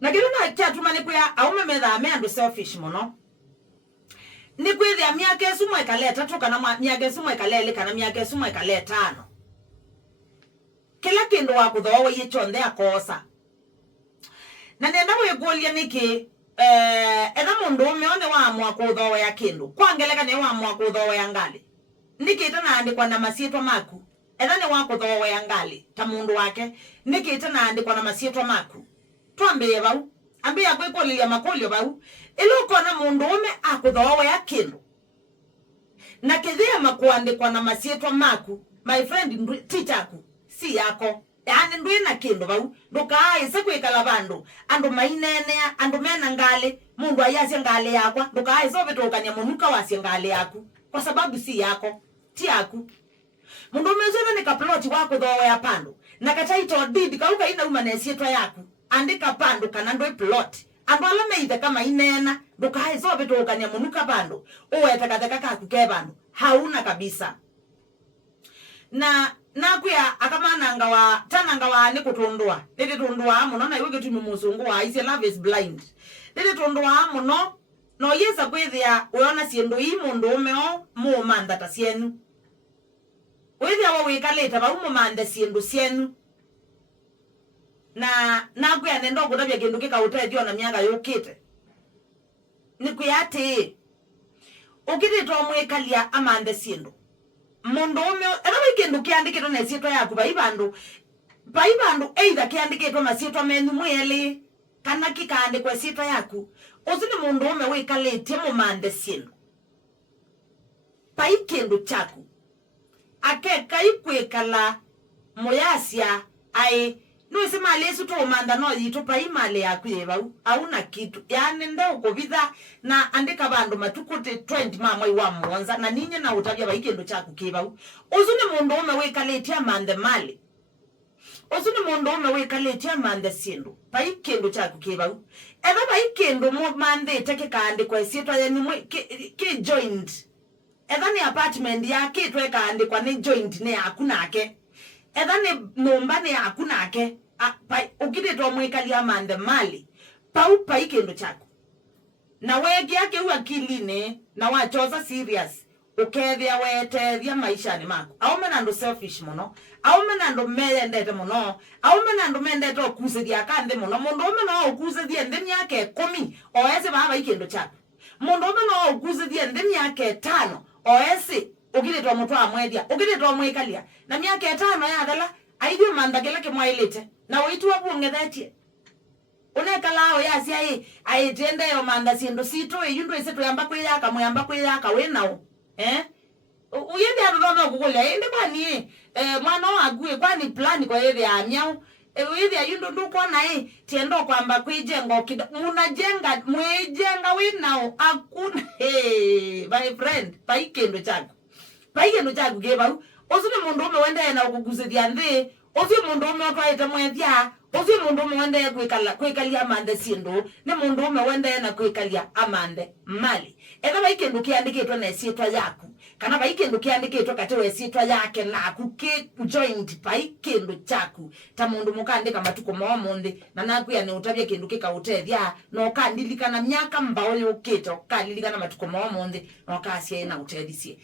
na kile na chatuma ni kuya aume metha me andu selfish muno ni kwithia miaka sumo ikaleta toka na miaka sumo ikalele kana miaka sumo ikaleta tano kila kindu wa kuthowa yichonde akosa na nenda wigulia niki etha mundu umeone wa mwa kuthowa ya kindu kwangeleka ni wa mwa kuthowa ya ngali nikita na andikwa na masietwa maku etha ni wa kuthowa ya ngali ta mundu wake nikita na andikwa na masietwa maku twambie bau ambia kwikulilia makulio bau iluko na mundu ume akuthowa ya kindu na kithia makuandikwa na masietwa maku my friend titaku si yako yani ndui na kindu bau ndukai sekwikala bandu andu mainenea andu mena ngali mundu ayasya ngali yakwa ndukai sovitokanya munuka wasya ngali yaku kwa sababu si yako ti yaku mundu umezona ni kaploti wako thowa ya pandu na kataito didi kauka ina umanesietwa yaku andika pandu kana ndui plot andu ala meithe kama inena ndukai sovitokanya munuka bandu uwetakateka kaku ke bandu hauna kabisa na nakuya akamana wa tananga wa ni kutundua ndidi tundua muno na iwe gitu muzungu wa ise love is blind ndidi tundua muno no yesa kwithia uona siendo yi mundu umeo mu manda ta sienu withia wa wikaleta ba mu manda siendo sienu na nakuya nendo kutabya kindu kikautedio na mianga yokite nikuyati ukiti to mwikalia amanda siendo mundu ume era wikindu kiandikitwo na sietwa yaku baibandu either kiandikitwo masietwa menu mwele kana kikaandikwa sietwa yaku uzini mundu ume wikaletie mu mande sindu paikindu chaku akeka ikwekala moyasya ai nuisi mali esu to manda no yitu paimale yaku yebau auna kitu yani ndao kubitha na andika bandu matukuti 20 mama iwa muonza na ninye na utabia baikendo chaku kebau uzuni mundu ume wikaletia mande mali uzuni mundu ume wikaletia mande sindu paikendo chaku kebau eba baikendo mu mande teke kaande kwa sietwa yani mwe ki joint eba ni apartment yake tweka ande kwa ni joint ne hakuna ake edane nombane hakuna ake ukite to mwikalia mande mali paupa ikendo chako na wegi yake huwa kiline na wachoza serious ukethia wetethia maisha ni mako au menando selfish muno au menando mendete muno au menando mendete okuzithia kande muno mundu umeno okuzithia ndemi yake 10 oese baba ikendo chako mundu umeno okuzithia ndemi yake 5 oese ukite to mutwa amwedia ukite to mwikalia na miaka 5 yakala aidio mandagela ke mwailete na uitwa bungethetie unekalao yasi ai tende yo manda sindo sito yundu iseto yamba kwiyaka wenao uyende ababa kukule ende kwani mwana wague kwani plan kwa yeye amyao uyende yundu nduko na tiendo kwamba kwijengo munajenga mwejenga wenao akuna my friend paikendo chako geba uzune mundu ume wende na ukuguzithia nthi uzi mundu ume otwaite mwethia uzi mundu ume wende kwikalia amande sindu ni mundu ume wende na kwikalia amande mali etha baikindu kiandikitwa na sietwa yaku kana baikindu kiandikitwa katiwe sietwa yake na kuke joint baikindu chaku ta mundu mukandika matuko momundi na nakuya ni utabye kindu kikautethia no kandilikana myaka mbao yokito kandilikana matuko momundi no kasie na utethisia